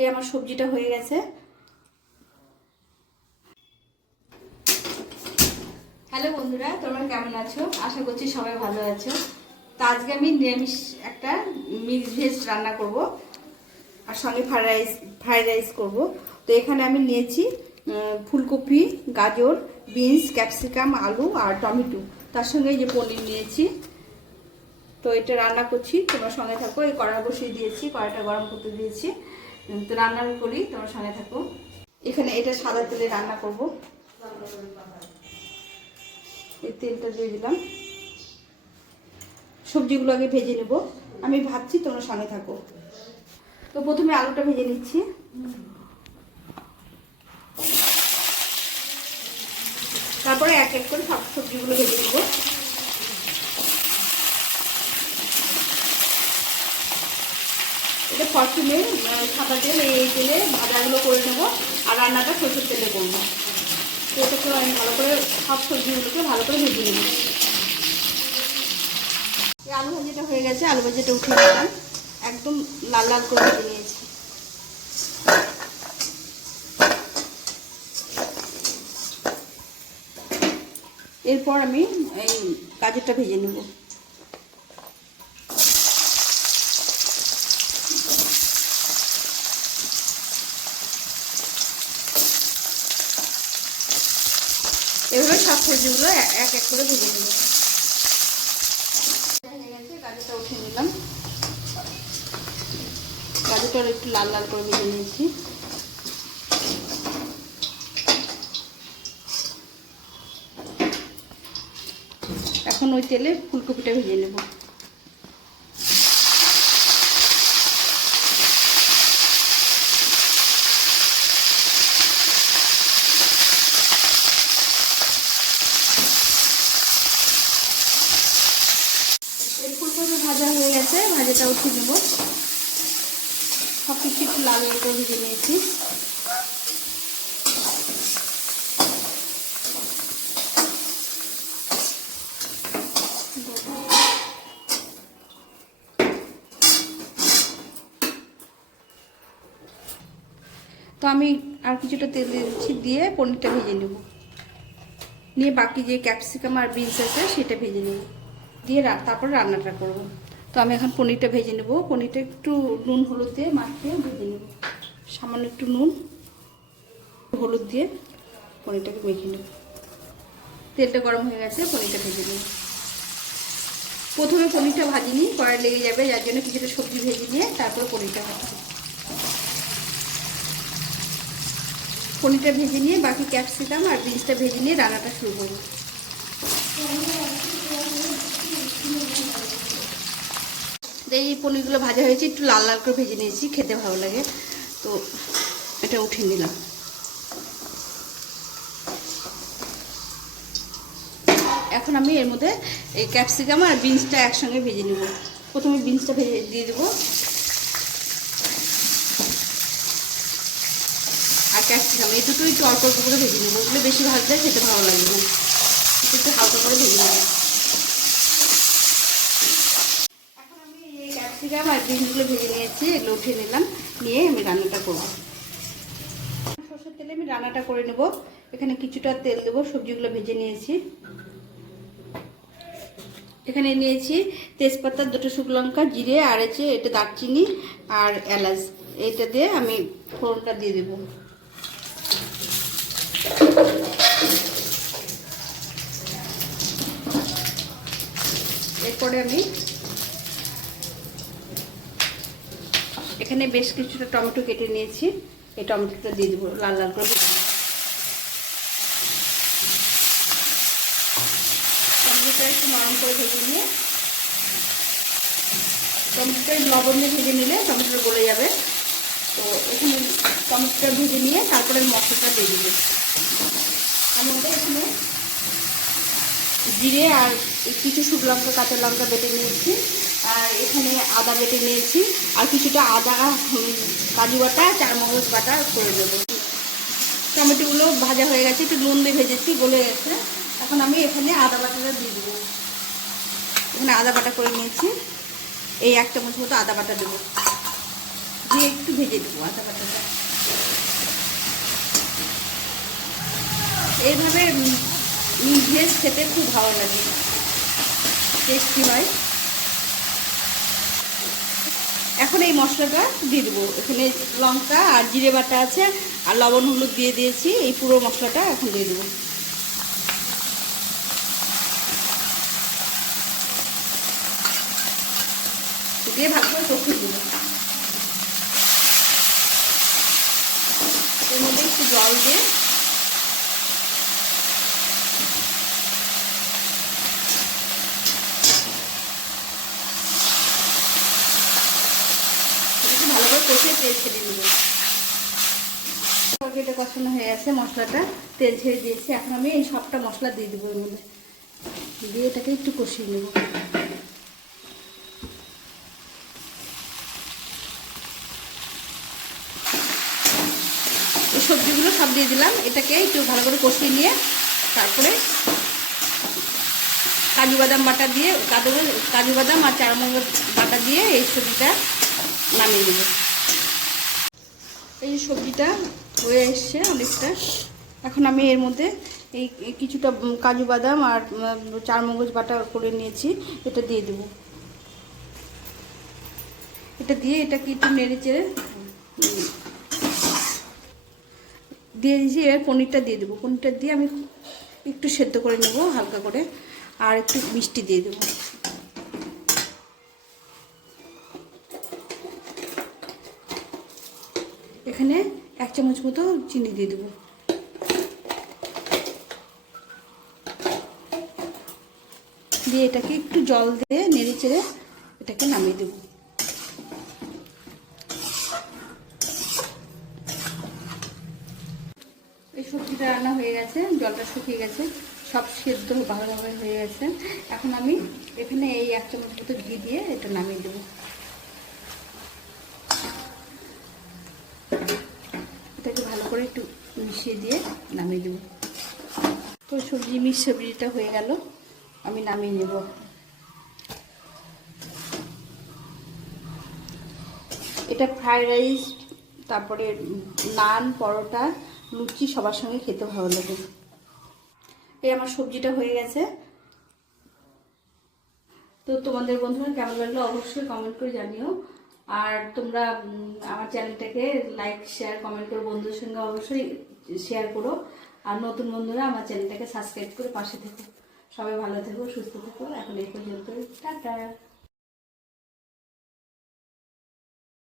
এই আমার সবজিটা হয়ে গেছে। হ্যালো বন্ধুরা, তোমরা কেমন আছো? আশা করছি সবাই ভালো আছো। তো আজকে আমি নিরামিষ একটা মিক্স ভেজ রান্না করব আর সঙ্গে ফ্রাইড রাইস ফ্রাইড রাইস করব। তো এখানে আমি নিয়েছি ফুলকপি, গাজর, বিনস, ক্যাপসিকাম, আলু আর টমেটো। তার সঙ্গে যে পনির নিয়েছি। তো এটা রান্না করছি, তোমার সঙ্গে থাকো। এই কড়া বসিয়ে দিয়েছি কড়াটা গরম করতে দিয়েছি। তো রান্না আমি করি, তোমার সঙ্গে থাকো। এখানে এটা সাদা তেলে রান্না করব। এই তেলটা দিয়ে দিলাম। সবজিগুলো আগে ভেজে নেব। আমি ভাবছি তোমরা সঙ্গে থাকো। তো প্রথমে আলুটা ভেজে নিচ্ছি। তারপরে এক এক করে সব সবজিগুলো ভেজে নেব এটা ফরচুনের সাদা তেল এই তেলে ভাজাগুলো করে নেব আর রান্নাটা সরষের তেলে করব। এটাকে আমি ভালো করে, সব সবজিগুলোকে ভালো করে ভেজে নেব। এই আলু ভাজিটা হয়ে গেছে, আলু ভাজিটা উঠে নিলাম। একদম লাল লাল করে ভেজে নিয়েছি। এরপর আমি এই গাজরটা ভেজে নেব। এভাবে সব সবজিগুলো এক এক করে ভেজে নেব গাজরটা উঠিয়ে নিলাম। গাজরটা একটু লাল লাল করে ভেজে নিয়েছি। এখন ওই তেলে ফুলকপিটা ভেজে নেব এই ফুলকপি ভাজা হয়ে গেছে ভাজাটা উঠিয়ে নেব সব কিছু একটু করে ভেজে নিয়েছি। তো আমি আর কিছুটা তেল দিয়ে দিচ্ছি, দিয়ে পনিরটা ভেজে নেব। নিয়ে বাকি যে ক্যাপসিকাম আর বিনস আছে, সেটা ভেজে নেব। দিয়ে তারপর রান্নাটা করব। তো আমি এখন পনিরটা ভেজে নেব। পনিরটা একটু নুন হলুদ দিয়ে মাখিয়ে ভেজে নেব। সামান্য একটু নুন, হলুদ দিয়ে পনিরটাকে মেখে নেব। তেলটা গরম হয়ে গেছে, পনিরটা ভেজে নেব। প্রথমে পনিরটা ভাজিনি, কড়াই লেগে যাবে, যার জন্য কিছুটা সবজি ভেজে নিয়ে তারপর পনিরটা ভাজবো। পনিরটা ভেজে নিয়ে বাকি ক্যাপসিকাম আর বিনসটা ভেজে নিয়ে রান্নাটা শুরু করব। এই পনিরগুলো ভাজা হয়েছে, একটু লাল লাল করে ভেজে নিয়েছি, খেতে ভালো লাগে। তো এটা উঠিয়ে নিলাম। এখন আমি এর মধ্যে এই ক্যাপসিকাম আর বিনসটা একসঙ্গে ভেজে নেব। প্রথমে বিনসটা ভেজে দিয়ে দেবো। আর ক্যাপসিকাম, এই দুটো একটু অল্প অল্প করে ভেজে নেব। ওগুলো বেশি ভাজলে খেতে ভালো লাগবে একটু হালকা করে ভেজে নেব এখন আমি এই ক্যাপসিকাম আর বিনসগুলো ভেজে নিয়েছি, এগুলো উঠিয়ে নিলাম, নিয়ে আমি রান্নাটা করব। সর্ষের তেলে আমি রান্নাটা করে নেব। এখানে কিছুটা তেল দেবো, সবজিগুলো ভেজে নিয়েছি। এখানে নিয়েছি তেজপাতা, দুটো শুকনো লঙ্কা, জিরে আর হচ্ছে এটা দারচিনি আর এলাচ। এটা দিয়ে আমি ফোড়নটা দিয়ে দেবো। এরপরে আমি এখানে বেশ কিছুটা টমেটো কেটে নিয়েছি। এই টমেটোটা দিয়ে দেবো, লাল লাল করে। টমেটোটা একটু নরম করে ভেজে নিয়ে, টমেটোটা লবণ দিয়ে ভেজে নিলে টমেটোটা গলে যাবে। তো এখানে টমেটোটা ভেজে নিয়ে তারপরে মশলাটা দিয়ে দেবো। আমি ওটা এখানে জিরে আর কিছু শুকনো লঙ্কা, কাঁচা লঙ্কা বেটে নিয়েছি। আর এখানে আদা বেটে নিয়েছি। আর কিছুটা আদা কাজু বাটা, চারমগজ বাটা করে দেবো টমেটোগুলো ভাজা হয়ে গেছে, একটু নুন দিয়ে ভেজেছি গলে গেছে। এখন আমি এখানে আদা বাটাটা দিয়ে দেবো। এখানে আদা বাটা করে নিয়েছি। এই এক চামচ মতো আদা বাটা দেবো। দিয়ে একটু ভেজে দেবো আদা বাটাটা। এইভাবে ভেজ খেতে খুব ভালো লাগে। টেস্টি হয়। এখন এই মশলাটা দিয়ে দেবো। এখানে লঙ্কা আর জিরে বাটা আছে, আর লবণ হলুদ দিয়ে দিয়েছি। এই পুরো মশলাটা এখন দিয়ে দেবো। দিয়ে ভাগ করে কষিয়ে দেবো এর মধ্যে একটু জল দিয়ে একটু ভালো করে কষিয়ে তেল ছেড়ে দেবো। তরকারিটা কষানো হয়ে গেছে, মশলাটা তেল ছেড়ে দিয়েছি। এখন আমি এই সবটা মশলা দিয়ে দেবো মধ্যে। দিয়ে এটাকে একটু কষিয়ে নেব। এই সবজিগুলো সব দিয়ে দিলাম। এটাকে একটু ভালো করে কষিয়ে নিয়ে তারপরে কাজু বাদাম বাটা দিয়ে কাজু কাজু বাদাম আর চারমগজ বাটা দিয়ে এই সবজিটা নামিয়ে দেবো সবজিটা হয়ে এসছে অনেকটা। এখন আমি এর মধ্যে এই কিছুটা কাজু বাদাম আর চারমগজ বাটা করে নিয়েছি। এটা দিয়ে দেবো। এটা দিয়ে এটাকে একটু নেড়ে চেড়ে দিয়ে দিয়েছি। এবার পনিরটা দিয়ে দেবো। পনিরটা দিয়ে আমি একটু সেদ্ধ করে নেব হালকা করে। আর একটু মিষ্টি দিয়ে দেবো। এখানে এক চামচ মতো চিনি দিয়ে দেবো। দিয়ে এটাকে একটু জল দিয়ে নেড়ে চেড়ে এটাকে নামিয়ে দেবো। এই সবজিটা রান্না হয়ে গেছে, জলটা শুকিয়ে গেছে, সব সেদ্ধ ভালোভাবে হয়ে গেছে। এখন আমি এখানে এই এক চামচ মতো ঘি দিয়ে এটা নামিয়ে দেবো এটাকে ভালো করে একটু মিশিয়ে দিয়ে নামিয়ে দেবো। তো সবজি মিশ সবজিটা হয়ে গেল, আমি নামিয়ে নেব। এটা ফ্রাইড রাইস তারপরে নান, পরোটা, লুচি সবার সঙ্গে খেতে ভালো লাগে। এই আমার সবজিটা হয়ে গেছে। তো তোমাদের বন্ধুরা কেমন লাগল অবশ্যই কমেন্ট করে জানিও। আর তোমরা আমার চ্যানেলটাকে লাইক শেয়ার কমেন্ট করে বন্ধুদের সঙ্গে অবশ্যই শেয়ার করো। আর নতুন বন্ধুরা আমার চ্যানেলটাকে সাবস্ক্রাইব করে পাশে থেকো। সবাই ভালো থেকো, সুস্থ থেকো। এখন এই পর্যন্ত টাটা।